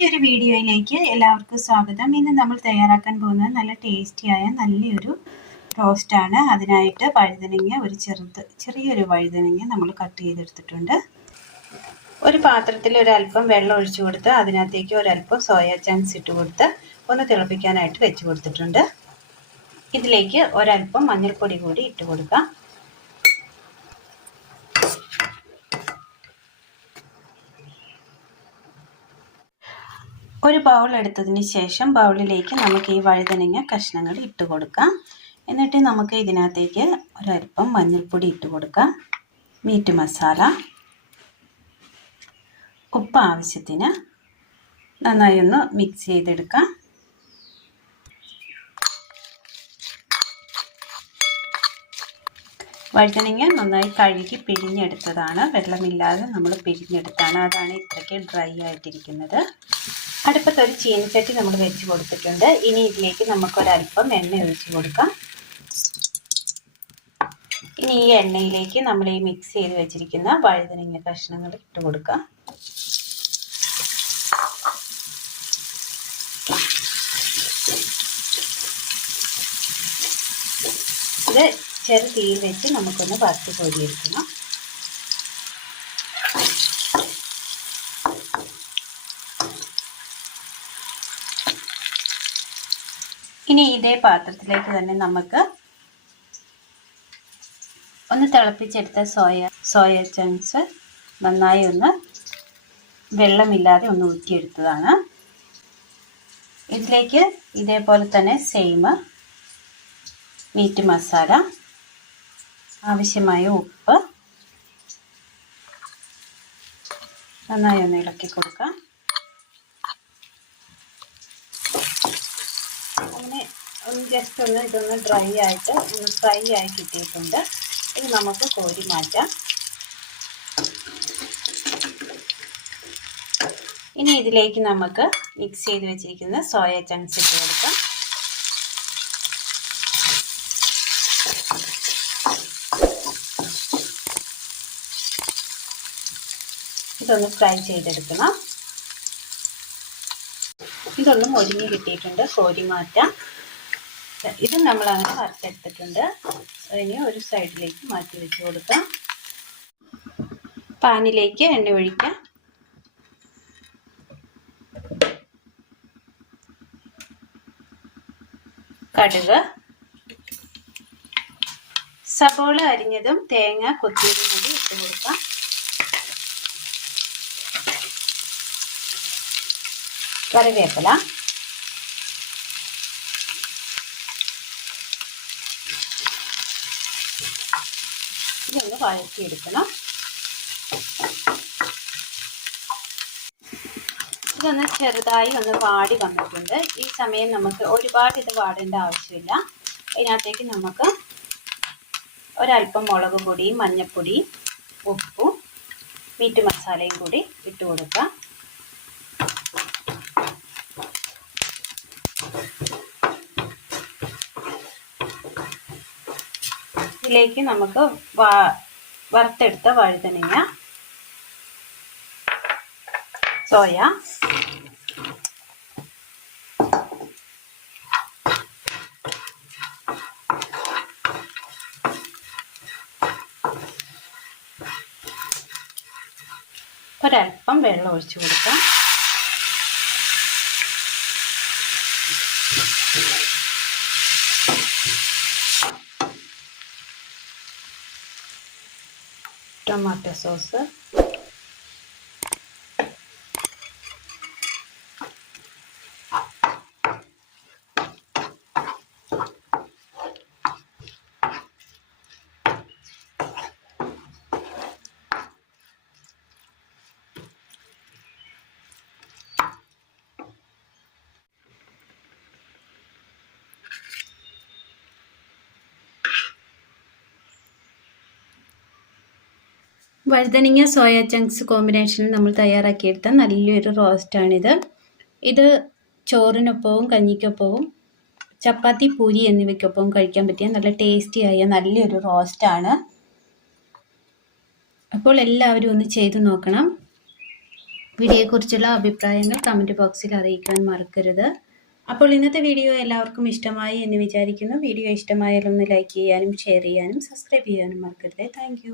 ഈ ഒരു വീഡിയോയിലേക്ക് എല്ലാവർക്കും സ്വാഗതം. ഇന്ന് നമ്മൾ തയ്യാറാക്കാൻ പോകുന്നത് നല്ല ടേസ്റ്റിയായ നല്ലൊരു റോസ്റ്റാണ്. അതിനായിട്ട് വഴുതനങ്ങ ചെറിയൊരു വഴുതനങ്ങ നമ്മൾ കട്ട് ചെയ്തെടുത്തിട്ടുണ്ട്. ഒരു പാത്രത്തിൽ ഒരല്പം വെള്ളം ഒഴിച്ചു കൊടുത്ത് അതിനകത്തേക്ക് ഒരല്പം സോയ ചങ്ക്സ് ഇട്ട് കൊടുത്ത് ഒന്ന് തിളപ്പിക്കാനായിട്ട് വെച്ച് കൊടുത്തിട്ടുണ്ട്. ഇതിലേക്ക് ഒരല്പം മഞ്ഞൾപ്പൊടി കൂടി ഇട്ട് കൊടുക്കാം. ഒരു ബൗൾ എടുത്തതിന് ശേഷം ബൗളിലേക്ക് നമുക്ക് ഈ വഴുതനങ്ങ കഷ്ണങ്ങൾ ഇട്ട് കൊടുക്കാം. എന്നിട്ട് നമുക്ക് ഇതിനകത്തേക്ക് ഒരല്പം മഞ്ഞൾപ്പൊടി ഇട്ട് കൊടുക്കാം, മീറ്റ് മസാല, ഉപ്പ് ആവശ്യത്തിന്, നന്നായി ഒന്ന് മിക്സ് ചെയ്തെടുക്കാം. വഴുതനങ്ങ നന്നായി കഴുകി പിഴിഞ്ഞെടുത്തതാണ്, വെള്ളമില്ലാതെ നമ്മൾ പിഴിഞ്ഞെടുത്താണ്. അതാണ് ഇത്രയ്ക്ക് ഡ്രൈ ആയിട്ടിരിക്കുന്നത്. അടുപ്പത്ത് ഒരു ചീനച്ചട്ടി നമ്മൾ വെച്ച് കൊടുത്തിട്ടുണ്ട്. ഇനി ഇതിലേക്ക് നമുക്കൊരല്പം എണ്ണ ഒഴിച്ച് കൊടുക്കാം. ഇനി ഈ എണ്ണയിലേക്ക് നമ്മൾ ഈ മിക്സ് ചെയ്ത് വെച്ചിരിക്കുന്ന വഴുതനങ്ങ കഷ്ണങ്ങൾ ഇട്ട് കൊടുക്കാം. ഇത് ചെറു തീയിൽ വെച്ച് നമുക്കൊന്ന് വറുത്ത് കോരിയെടുക്കണം. ഇനി ഇതേ പാത്രത്തിലേക്ക് തന്നെ നമുക്ക് ഒന്ന് തിളപ്പിച്ചെടുത്ത സോയ ചങ്ക്സ് നന്നായി ഒന്ന് വെള്ളമില്ലാതെ ഒന്ന് ഊറ്റിയെടുത്തതാണ്. ഇതിലേക്ക് ഇതേപോലെ തന്നെ സെയിം മീറ്റ് മസാല, ആവശ്യമായ ഉപ്പ് നന്നായി ഒന്ന് ഇളക്കി കൊടുക്കാം. അങ്ങനെ ജസ്റ്റ് ഒന്ന് ഇതൊന്ന് ഡ്രൈ ആയിട്ട് ഒന്ന് ഫ്രൈ ആയി കിട്ടിയിട്ടുണ്ട്. ഇത് നമുക്ക് കോരി മാറ്റാം. ഇനി ഇതിലേക്ക് നമുക്ക് മിക്സ് ചെയ്ത് വെച്ചിരിക്കുന്ന സോയ ചങ്ക്സ് ഇട്ട് കൊടുക്കാം. ഇതൊന്ന് ഫ്രൈ ചെയ്തെടുക്കണം. ഇതൊന്ന് മൊരിഞ്ഞ് കിട്ടിയിട്ടുണ്ട്, കോരി മാറ്റാം. ഇത് നമ്മൾ അങ്ങനെ വറുത്തെടുത്തിട്ടുണ്ട്. അതിന് ഒരു സൈഡിലേക്ക് മാറ്റി വെച്ച് കൊടുക്കാം. പാനിലേക്ക് എണ്ണ ഒഴിക്കാം. കടുക്, സബോള അരിഞ്ഞതും തേങ്ങ കൊത്തിയതും കൂടി ഇട്ട് കൊടുക്കാം. കറിവേപ്പില, ഇതൊന്ന് വഴറ്റിയെടുക്കണം. ഇതൊന്ന് ചെറുതായി ഒന്ന് വാടി വന്നിട്ടുണ്ട്. ഈ സമയം നമുക്ക് ഒരുപാട് ഇത് വാടേണ്ട ആവശ്യമില്ല. അതിനകത്തേക്ക് നമുക്ക് ഒരല്പം മുളക് പൊടിയും മഞ്ഞൾപ്പൊടിയും ഉപ്പും മീറ്റ് മസാലയും കൂടി ഇട്ട് കൊടുക്കാം. ഇതിലേക്ക് നമുക്ക് വറുത്തെടുത്ത വഴുതനങ്ങ, സോയ, ഒരല്പം വെള്ളം ഒഴിച്ചു കൊടുക്കാം. ടൊമാറ്റോ സോസ്, വഴുതനങ്ങ സോയ ചങ്ക്സ് കോമ്പിനേഷനിൽ നമ്മൾ തയ്യാറാക്കിയെടുത്ത നല്ലൊരു റോസ്റ്റാണിത്. ഇത് ചോറിനൊപ്പവും കഞ്ഞിക്കൊപ്പവും ചപ്പാത്തി, പൂരി എന്നിവയ്ക്കൊപ്പവും കഴിക്കാൻ പറ്റിയ നല്ല ടേസ്റ്റിയായ നല്ലൊരു റോസ്റ്റാണ്. അപ്പോൾ എല്ലാവരും ഒന്ന് ചെയ്തു നോക്കണം. വീഡിയോയെക്കുറിച്ചുള്ള അഭിപ്രായങ്ങൾ കമൻറ്റ് ബോക്സിൽ അറിയിക്കാൻ മറക്കരുത്. അപ്പോൾ ഇന്നത്തെ വീഡിയോ എല്ലാവർക്കും ഇഷ്ടമായി എന്ന് വിചാരിക്കുന്നു. വീഡിയോ ഇഷ്ടമായാൽ ഒന്ന് ലൈക്ക് ചെയ്യാനും ഷെയർ ചെയ്യാനും സബ്സ്ക്രൈബ് ചെയ്യാനും മറക്കരുത്. താങ്ക്